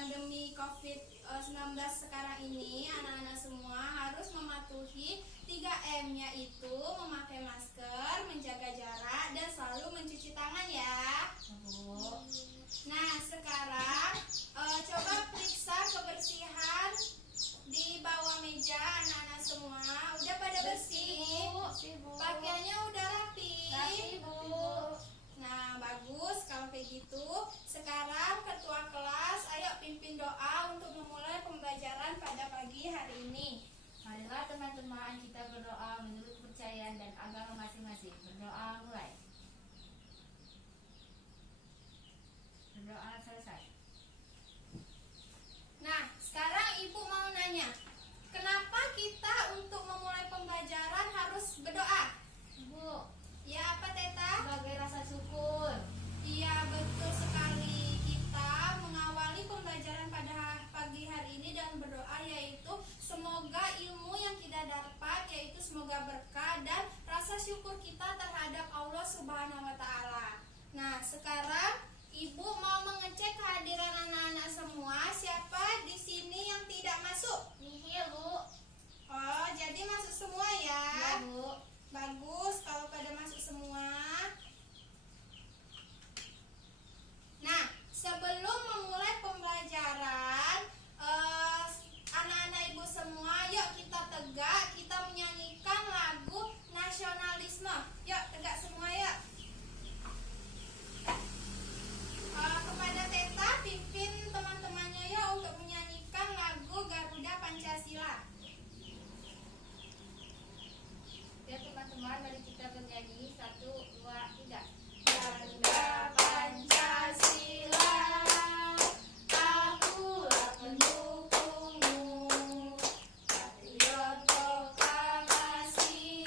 pandemi COVID-19 sekarang ini, anak-anak semua harus mematuhi 3M, yaitu memakai masker, menjaga jarak, dan selalu mencuci tangan ya. Nah, sekarang coba periksa kebersihan di bawah meja anak-anak semua. Udah pada bersih? Pakaiannya udah rapi? Nah, bagus kalau kayak gitu. Sekarang ketua kelas, ayo pimpin doa untuk memulai pembelajaran pada pagi hari ini. Marilah teman-teman kita berdoa menurut kepercayaan dan agama masing-masing. Berdoa mulai. Berdoa selesai. Nah, sekarang ibu mau nanya, kenapa kita untuk memulai pembelajaran harus berdoa? Ibu, Ya, apa Teta? sebagai rasa syukur. Iya, betul sekali. Kita mengawali pembelajaran pada pagi hari ini dan berdoa, yaitu semoga ilmu yang kita dapat, yaitu semoga berkah dan rasa syukur kita terhadap Allah Subhanahu wa Ta'ala. Nah, sekarang Ibu mau mengecek kehadiran anak-anak semua. Siapa di sini yang tidak masuk? Nihil, Bu. Oh, jadi masuk semua ya? Ya, Bu. Bagus kalau pada masuk semua. Nah, sebelum memulai pembelajaran, anak-anak ibu semua, yuk kita tegak, kita menyanyikan lagu nasionalisme. Yuk, tegak semua yuk. Kepada Teta, pimpin teman-temannya yuk untuk menyanyikan lagu Garuda Pancasila. Ya teman-teman, mari kita bernyanyi 1, 2, 3. Garuda Pancasila, akulah pendukungmu, patriot proklamasi,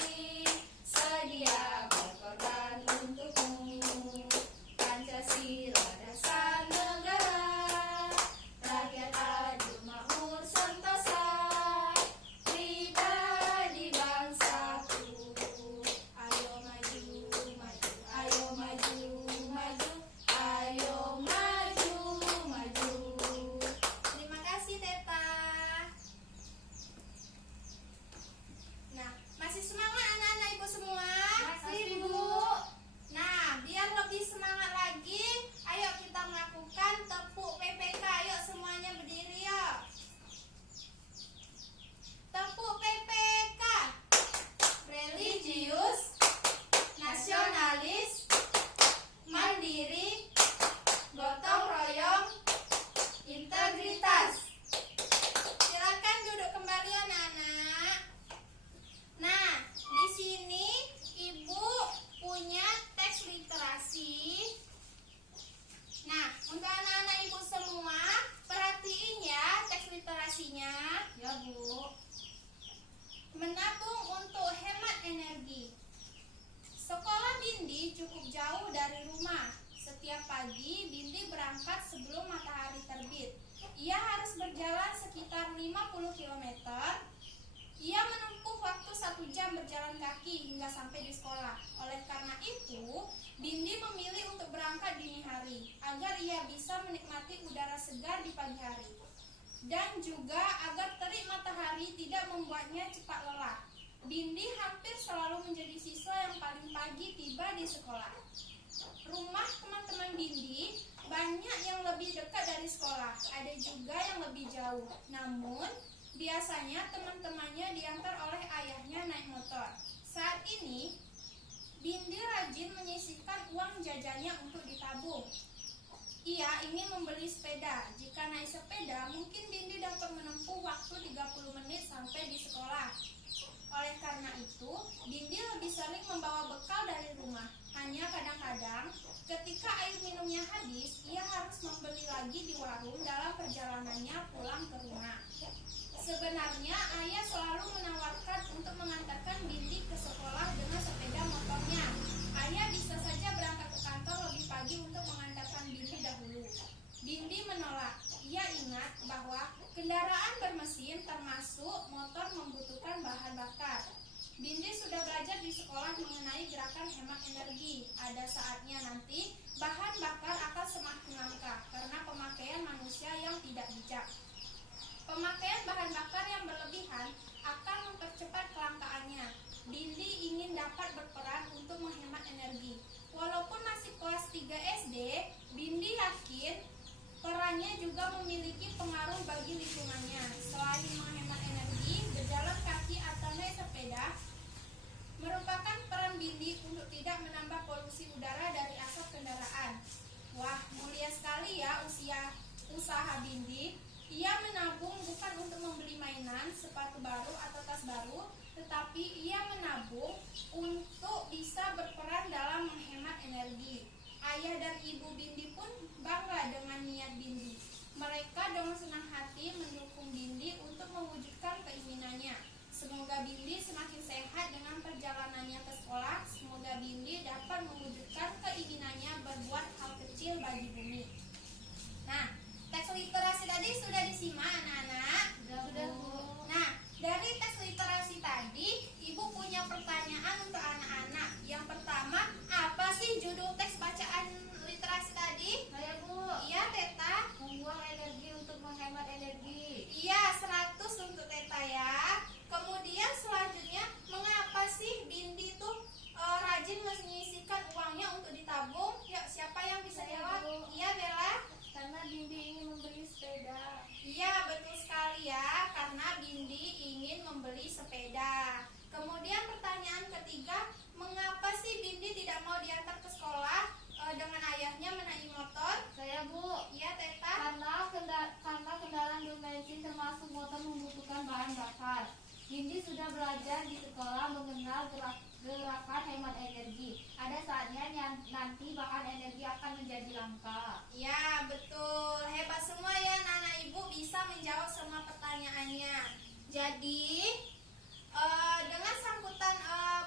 sedia berkorban untukmu. Pancasila dasar negara, rakyat adil makmur sentosa, pribadi bangsaku. Ayo maju, maju, ayo maju, maju, ayo maju, maju. Terima kasih Teta. Nah, masih semangat anak-anak ibu semua? Masih, Bu. Nah, biar lebih semangat lagi, ayo kita melakukan tepuk PPK. Ayo semuanya berdiri yuk. Tepuk PPK. Religius, nasionalis, mandiri, gotong royong, integritas. Silakan duduk kembali anak-anak. Nah, di sini Ibu punya teks literasi. Nah, untuk anak-anak ibu semua, perhatiin ya teks literasinya. Ya, Bu. Menabung untuk hemat energi. Sekolah Bindi cukup jauh dari rumah. Setiap pagi Bindi berangkat sebelum matahari terbit. Ia harus berjalan sekitar 50 km. Ia menempuh waktu 1 jam berjalan kaki hingga sampai di sekolah. Oleh karena itu, Bindi memilih untuk berangkat dini hari agar ia bisa menikmati udara segar di pagi hari, dan juga agar terik matahari tidak membuatnya cepat lelah. Bindi hampir selalu menjadi siswa yang paling pagi tiba di sekolah. Rumah teman-teman Bindi banyak yang lebih dekat dari sekolah, ada juga yang lebih jauh. Namun, biasanya teman-temannya diantar oleh ayahnya naik motor. Saat ini, Bindi rajin menyisihkan uang jajannya untuk ditabung. Ia ingin membeli sepeda. Jika naik sepeda, mungkin Bindi dapat menempuh waktu 30 menit sampai di sekolah. Oleh karena itu, Bindi lebih sering membawa bekal dari rumah. Hanya kadang-kadang, ketika air minumnya habis, ia harus membeli lagi di warung dalam perjalanannya pulang ke rumah. Sebenarnya, ayah selalu menawarkan untuk mengantarkan Bindi ke sekolah dengan sepeda motornya. Ayah bisa saja berangkat ke kantor lebih pagi untuk mengantarkan Bindi dahulu. Bindi menolak. Ia ingat bahwa kendaraan bermesin termasuk motor membutuhkan bahan bakar. Bindi sudah belajar di sekolah mengenai gerakan hemat energi. Ada saatnya nanti bahan bakar akan semakin langka karena pemakaian manusia yang tidak juga memiliki pengaruh bagi lingkungannya. Selain menghemat energi, berjalan kaki atau naik sepeda merupakan peran Bindi untuk tidak menambah polusi udara dari asap kendaraan. Wah, mulia sekali ya usaha Bindi. Ia menabung bukan untuk membeli mainan, sepatu baru atau tas baru, tetapi ia menabung untuk bisa berperan dalam menghemat energi. Ayah dan ibu Bindi pun bangga dengan niat Bindi. Mereka dengan senang hati mendukung Bindi untuk mewujudkan keinginannya. Semoga Bindi semakin sehat dengan perjalanannya ke sekolah. Semoga Bindi dapat mewujudkan keinginannya berbuat hal kecil bagi bumi. Nah, teks literasi tadi sudah disimak anak-anak? Sudah, Bu. Nah, dari teks literasi tadi, Ibu punya pertanyaan untuk anak-anak. Yang pertama, apa sih judul teks bacaan literasi tadi? Saya, Bu. Iya, Teta. Membuang energi untuk menghemat energi. Iya, 100 untuk Teta ya. Kemudian selanjutnya, mengapa sih Bindi tuh rajin menyisihkan uangnya untuk ditabung? Yuk, siapa yang bisa Saya, jawab? Bu. Iya, Bella. Karena Bindi ingin membeli sepeda. Iya, betul sekali ya, karena Bindi ingin membeli sepeda. Kemudian pertanyaan ketiga, mengapa sih Bindi tidak mau diantar ke sekolah dengan ayahnya menaiki motor? Saya, Bu. Iya, Teta. Karena kendaraan berbensin termasuk motor membutuhkan bahan bakar. Bindi sudah belajar di sekolah mengenal gerakan hemat energi. Ada saatnya nanti bahan energi akan menjadi langka. Iya, betul. Hebat semua ya, anak ibu bisa menjawab semua pertanyaannya. Jadi, dengan sambutan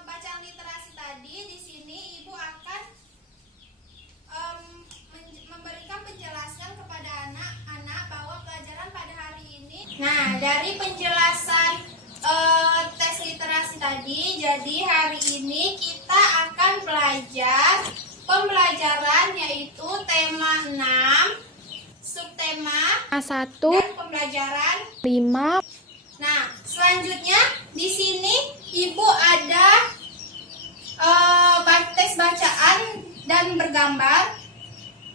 bacaan literasi tadi, di sini ibu akan memberikan penjelasan kepada anak-anak bahwa pelajaran pada hari ini. Nah, dari penjelasan tes literasi tadi, jadi hari ini kita akan belajar pembelajaran yaitu tema 6, subtema 1, dan pembelajaran 5. Nah, selanjutnya di sini Ibu ada tes bacaan dan bergambar.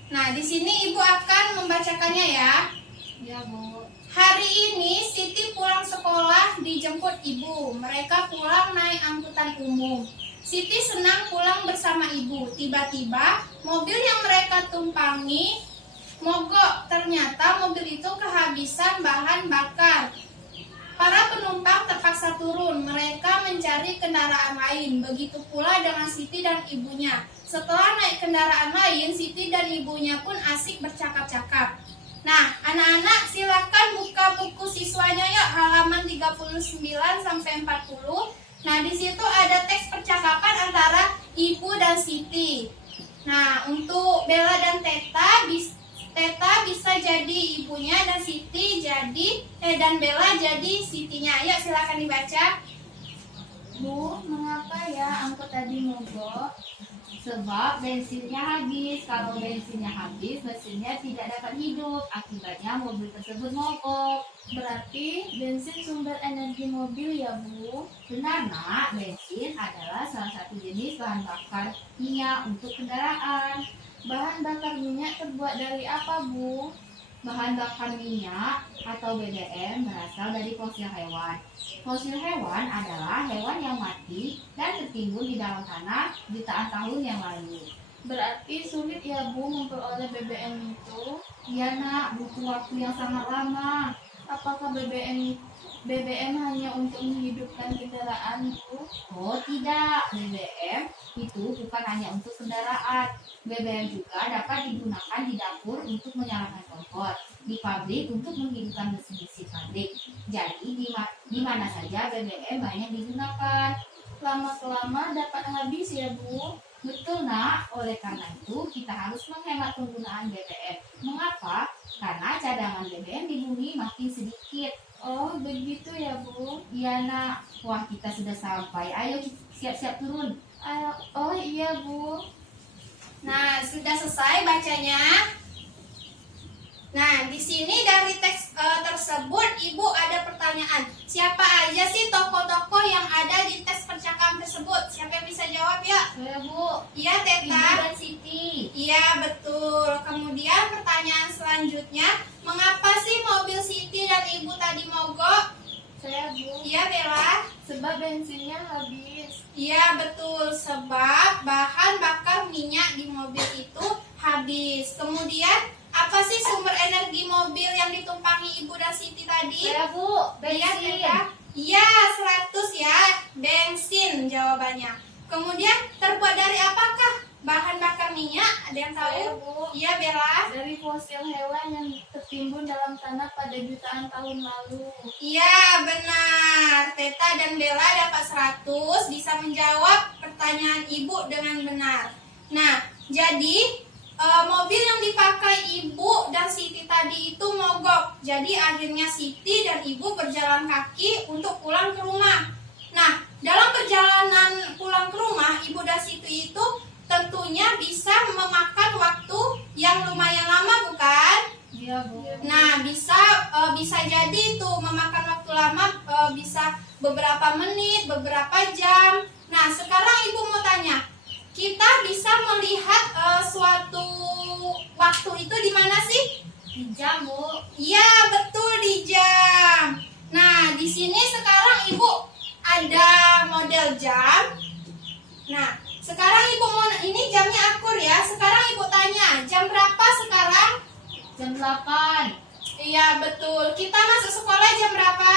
Nah, di sini Ibu akan membacakannya ya. Ya, Bu. Hari ini Siti pulang sekolah dijemput ibu. Mereka pulang naik angkutan umum. Siti senang pulang bersama ibu. Tiba-tiba mobil yang mereka tumpangi mogok. Ternyata mobil itu kehabisan bahan bakar. Para penumpang terpaksa turun. Mereka mencari kendaraan lain. Begitu pula dengan Siti dan ibunya. Setelah naik kendaraan lain, Siti dan ibunya pun asik bercakap-cakap. Nah, anak-anak silakan buka buku siswanya yuk, halaman 39 sampai 40. Nah, di situ ada teks percakapan antara Ibu dan Siti. Nah, untuk Bella dan Teta bisa jadi ibunya dan Siti dan Bella jadi Sitinya. Yuk, silakan dibaca. Bu, mengapa ya angkot tadi mogok? Sebab bensinnya habis. Kalau bensinnya habis, mesinnya tidak dapat hidup. Akibatnya mobil tersebut mogok. Berarti bensin sumber energi mobil ya, Bu? Benar, Nak. Bensin adalah salah satu jenis bahan bakar minyak untuk kendaraan. Bahan bakar minyak terbuat dari apa, Bu? Bahan bakar minyak atau BBM berasal dari fosil hewan. Fosil hewan adalah hewan yang mati dan tertimbun di dalam tanah jutaan tahun yang lalu. Berarti sulit ya, Bu, memperoleh BBM itu? Ya, Nak, butuh waktu yang sangat lama. Apakah BBM hanya untuk menghidupkan kendaraan, Bu? Oh, tidak. BBM itu bukan hanya untuk kendaraan. BBM juga dapat digunakan di dapur untuk menyalakan kompor, di pabrik untuk menghidupkan mesin-mesin pabrik. Jadi, di mana saja BBM banyak digunakan. Lama-kelama dapat habis ya, Bu? Betul, Nak. Oleh karena itu, kita harus menghemat penggunaan BBM. Mengapa? Karena cadangan BBM di bumi makin sedikit. Oh, begitu ya, Bu? Iya, Nak. Wah, kita sudah sampai. Ayo siap-siap turun. Oh iya, Bu. Nah, sudah selesai bacanya. Nah, di sini dari teks tersebut Ibu ada pertanyaan. Siapa aja sih tokoh-tokoh yang ada di teks percakapan tersebut? Siapa yang bisa jawab ya? Saya, Bu. Iya, Ibu Teta. dan Siti. Iya, betul. Kemudian pertanyaan selanjutnya, mengapa sih mobil Siti dan Ibu tadi mogok? Saya Bu, Iya Bella? sebab bensinnya habis. Iya betul, sebab bahan bakar minyak di mobil itu habis. Kemudian apa sih sumber energi mobil yang ditumpangi Ibu dan Siti tadi? Saya Bu, Iya, bensin. Teta. Iya, 100 ya. Bensin jawabannya. Kemudian terbuat dari apakah bahan bakar minyak? Ada yang tahu? Saya Bu, Iya, Bella. dari fosil hewan yang tertimbun dalam tanah pada jutaan tahun lalu. Iya, benar. Teta dan Bella dapat 100, bisa menjawab pertanyaan Ibu dengan benar. Nah, jadi mobil yang dipakai Ibu dan Siti tadi itu mogok. Jadi akhirnya Siti dan Ibu berjalan kaki untuk pulang ke rumah. Nah, dalam perjalanan pulang ke rumah, Ibu dan Siti itu tentunya bisa memakan waktu yang lumayan lama, bukan? Iya Bu. Nah, bisa jadi itu memakan waktu lama, bisa beberapa menit, beberapa jam. Nah, sekarang Ibu mau tanya, kita bisa melihat suatu waktu itu di mana sih? Di jam Bu. Iya, betul di jam. Nah, di sini sekarang Ibu ada model jam. Nah, sekarang Ibu mau, ini jamnya akur ya. Sekarang Ibu tanya, jam berapa sekarang? Jam 8. Iya, betul. Kita masuk sekolah jam berapa?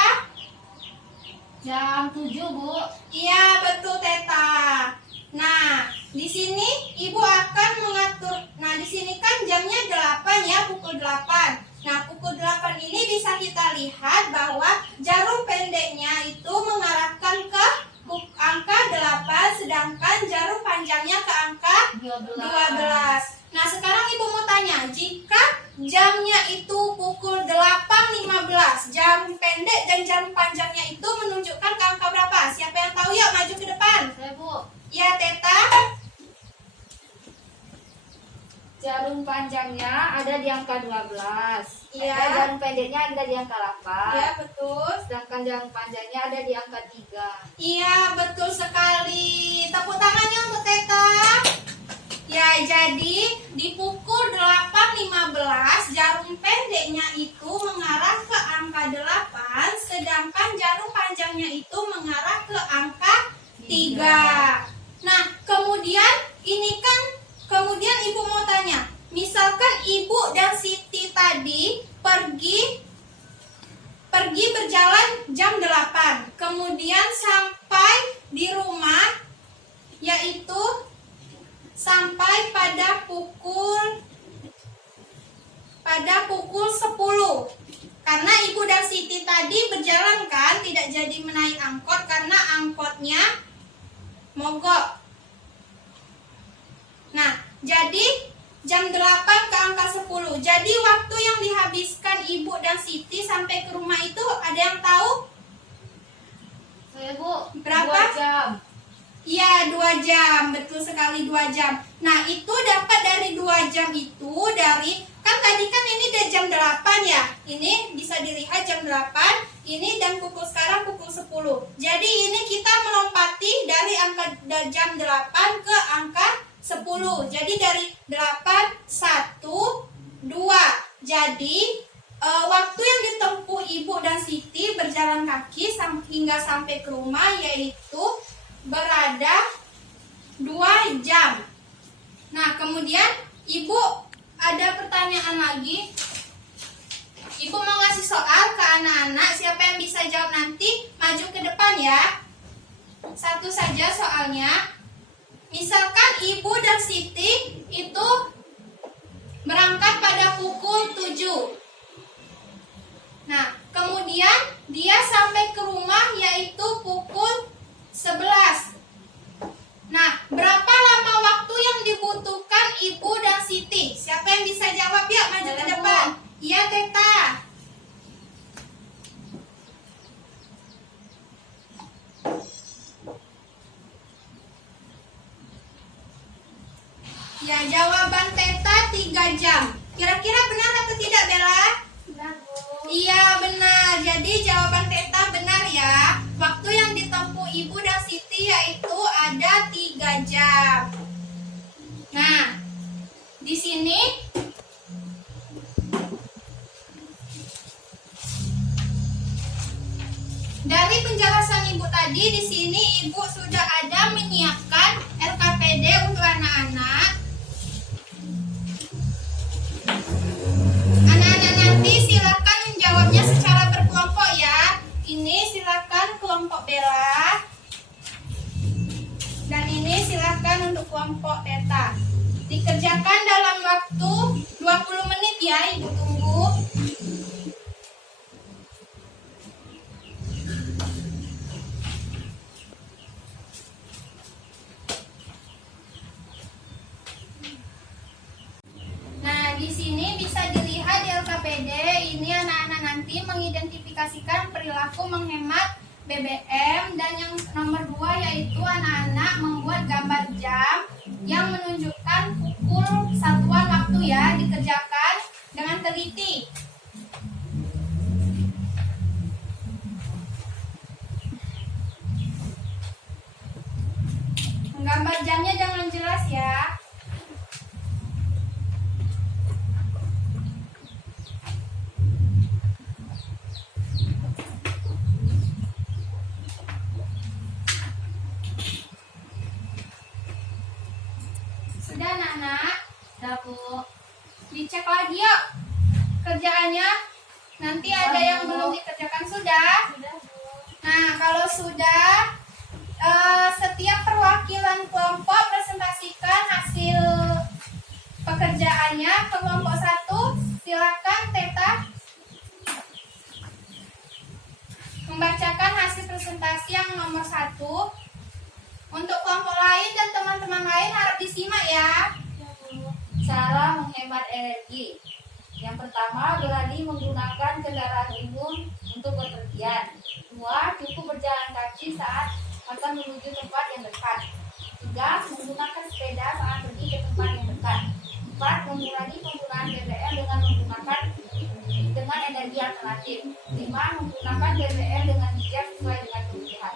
Jam 7 Bu. Iya, betul Teta. Nah, di sini Ibu akan mengatur. Nah, di sini kan jamnya 8 ya, pukul 8. Nah, pukul 8 ini bisa kita lihat bahwa jarum pendeknya itu mengarahkan ke angka 8, sedangkan jarum panjangnya ke angka 12. Nah, sekarang Ibu mau tanya, jika jamnya itu pukul 8.15, jarum pendek dan jarum panjangnya itu menunjukkan ke angka berapa? Siapa yang tahu? Yuk, maju ke depan. Saya Bu. Ya, Teta. Jarum panjangnya ada di angka 12. Iya. Jarum pendeknya ada di angka 8. Ya, betul. Sedangkan jarum panjangnya ada di angka 3. Iya, betul sekali. Tepuk tangannya untuk Teta. Ya, jadi di pukul 8.15 jarum pendeknya itu mengarah ke angka 8, sedangkan jarum panjangnya itu mengarah ke angka 3. Nah, kemudian Ibu mau tanya, misalkan Ibu dan Siti tadi pergi berjalan jam 8, kemudian sampai di rumah yaitu sampai pada pukul 10. Karena Ibu dan Siti tadi berjalan kan, tidak jadi menaik angkot karena angkotnya mogok. Nah, jadi jam 8 ke angka 10. Jadi waktu yang dihabiskan Ibu dan Siti sampai ke rumah itu ada yang tahu? Saya Bu. Berapa? 2 jam. Iya, 2 jam. Betul sekali, 2 jam. Nah, itu dapat dari 2 jam itu dari, kan tadi kan ini udah jam 8 ya. Ini bisa dilihat jam 8. Ini dan sekarang pukul 10. Jadi ini kita melompati dari jam 8 ke angka 10. Jadi dari 8, 1, 2. Jadi waktu yang ditempuh Ibu dan Siti berjalan kaki hingga sampai ke rumah yaitu berada 2 jam. Nah, kemudian Ibu ada pertanyaan lagi. Ibu mau ngasih soal ke anak-anak. Siapa yang bisa jawab nanti maju ke depan ya. Satu saja soalnya. Misalkan Ibu dan Siti itu berangkat pada pukul 7. Nah, kemudian dia sampai ke rumah yaitu pukul 11. Nah, berapa lama waktu yang dibutuhkan Ibu dan Siti? Siapa yang bisa jawab? Ya, maju ke depan. Iya, Teta. Ya, jawaban Teta 3 jam. Kira-kira benar atau tidak, Bella? Benar Bu. Iya, benar. Jadi jawaban Teta benar ya. Waktu yang ditempuh Ibu dan Siti yaitu ada 3 jam. Nah, di sini dari penjelasan Ibu tadi, di sini Ibu sudah ada menyiapkan LKPD untuk anak-anak. Anak-anak nanti silakan menjawabnya secara berkelompok ya. Ini silakan kelompok Bella. Dan ini silakan untuk kelompok Teta. Dikerjakan dalam waktu 20 menit ya, Ibu tunggu. Nah, di sini bisa dilihat di LKPD, ini anak-anak nanti mengidentifikasikan perilaku menghemat BBM, dan yang nomor 2 yaitu anak-anak membuat gambar jam yang menunjukkan pukul satuan waktu ya, dikerjakan dengan teliti. Menggambar jamnya jangan jelas ya. Sudah anak-anak? Sudah Bu. Dicek lagi yuk kerjaannya. Nanti ada yang belum dikerjakan. Sudah? Sudah, Bu. Nah, kalau sudah, setiap perwakilan kelompok presentasikan hasil pekerjaannya ke kelompok 1. Silakan Teta membacakan hasil presentasi yang nomor 1. Untuk kelompok lain dan teman-teman lain harap disimak ya. Ya, Bu. Cara menghemat energi. Yang pertama, berani menggunakan kendaraan umum untuk bepergian. 2. Cukup berjalan kaki saat akan menuju tempat yang dekat. 3. Menggunakan sepeda saat pergi ke tempat yang dekat. 4. Mengurangi penggunaan BBM dengan energi alternatif. 5. Menggunakan BBM dengan bijak sesuai dengan kebutuhan.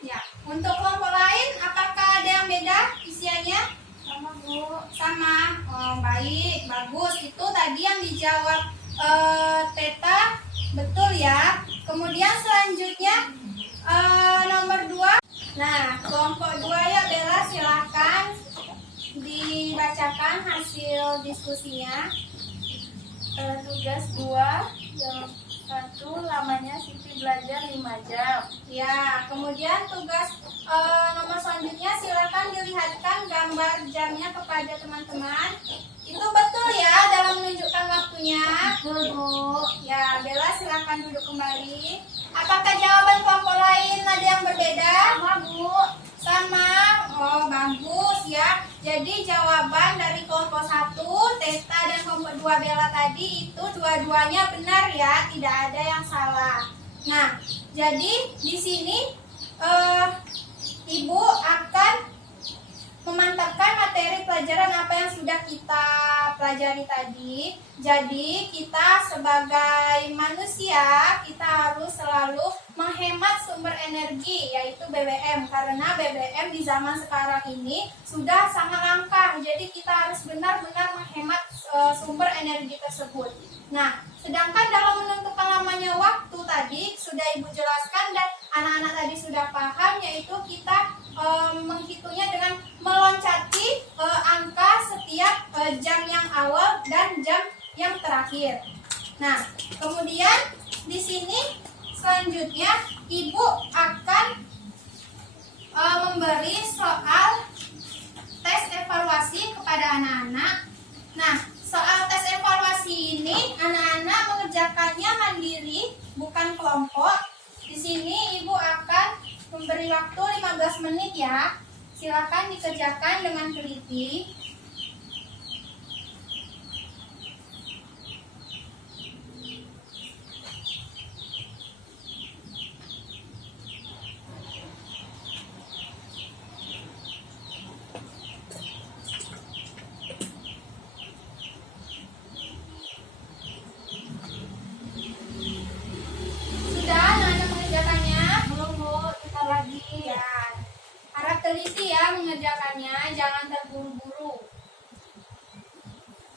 Ya, untuk kelompok lain apakah ada yang beda isiannya? Sama, Bu. Sama. Oh, baik, bagus. Itu tadi yang dijawab Teta betul ya. Kemudian selanjutnya nomor 2. Nah, kelompok 2 ya Bella, silakan dibacakan hasil diskusinya. Tugas 2 yang 1 lamanya Siti belajar 5 jam. Ya, kemudian tugas nomor selanjutnya silakan dilihatkan gambar jamnya kepada teman-teman. Itu betul ya dalam menunjukkan waktunya. Betul, Bu. Ya, Bella silakan duduk kembali. Apakah jawaban kelompok lain ada yang berbeda? Sama, Bu. Sama. Oh, bagus ya. Jadi jawaban dari kelompok 1 Teta dan kelompok 2 Bella tadi itu dua-duanya benar ya, tidak ada yang salah. Nah, jadi di sini Ibu akan memantapkan materi pelajaran apa yang sudah kita pelajari tadi. Jadi kita sebagai manusia kita harus selalu menghemat sumber energi yaitu BBM, karena BBM di zaman sekarang ini sudah sangat langka. Jadi kita harus benar-benar menghemat sumber energi tersebut. Nah, sedangkan dalam menentukan lamanya waktu tadi sudah Ibu jelaskan dan anak-anak tadi sudah paham, yaitu kita menghitungnya dengan meloncati angka setiap jam yang awal dan jam yang terakhir. Nah, kemudian di sini selanjutnya Ibu akan memberi soal tes evaluasi kepada anak-anak. Nah, soal tes evaluasi ini anak-anak mengerjakannya mandiri, bukan kelompok. Di sini Ibu akan memberi waktu 15 menit ya. Silakan dikerjakan dengan teliti. Sudah anak-anak mengerjakannya? Belum, Bu. Kita lagi. Ya, harap teliti ya mengerjakannya, jangan terburu-buru.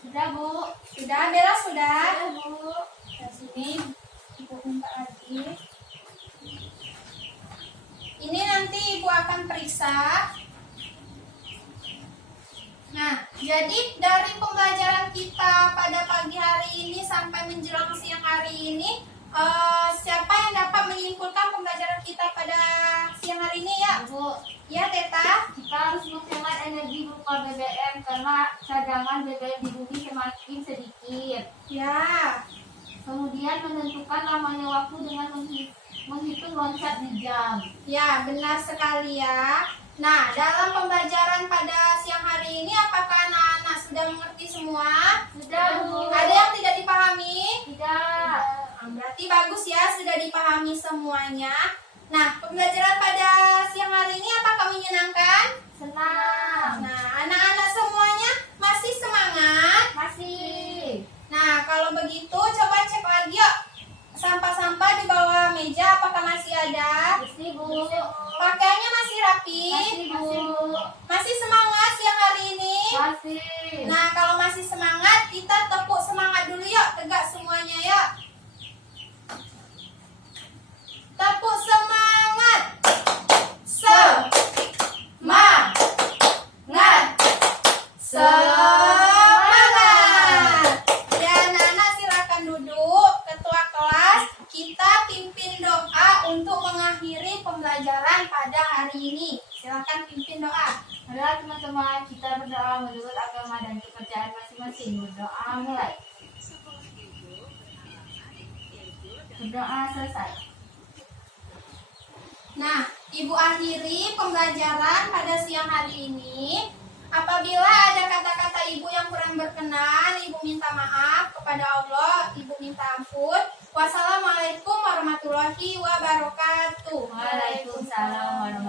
Sudah, Bu. Sudah, Bella sudah? Sudah, Bu. Ke sini, Ibu minta lagi. Jadi dari pembelajaran kita pada pagi hari ini sampai menjelang siang hari ini, siapa yang dapat menyimpulkan pembelajaran kita pada siang hari ini ya? Bu, Ya Teta? kita harus menghemat energi berupa BBM karena cadangan BBM di bumi semakin sedikit. Ya. Kemudian menentukan lamanya waktu dengan menghitung loncat di jam. Ya, benar sekali ya. Nah, dalam pembelajaran pada siang hari ini, apakah anak-anak sudah mengerti semua? Sudah, Bu. Ada yang tidak dipahami? Tidak. Berarti bagus ya, sudah dipahami semuanya. Nah, pembelajaran pada siang hari ini apakah menyenangkan? Senang. Nah, anak-anak semuanya masih semangat? Masih. Nah, kalau begitu coba cek lagi yuk. Sampah-sampah di bawah meja apakah masih ada? Masih, Bu. Pakaiannya masih rapi? Masih, Bu. Masih semangat siang hari ini? Masih. Nah, kalau masih semangat, kita tepuk semangat dulu yuk, tegak semuanya yuk. Tepuk semangat. Semangat. Semangat. Ya, anak-anak silakan duduk. Ketua kelas, kita pimpin doa untuk mengakhiri pembelajaran pada hari ini. Silakan pimpin doa. Marilah teman-teman kita berdoa menurut agama dan kepercayaan masing-masing. Berdoa mulai. Berdoa selesai. Nah, Ibu akhiri pembelajaran pada siang hari ini. Apabila ada kata-kata Ibu yang kurang berkenan, Ibu minta maaf kepada Allah, Ibu minta ampun. Wassalamualaikum warahmatullahi wabarakatuh. Waalaikumsalam warahmatullahi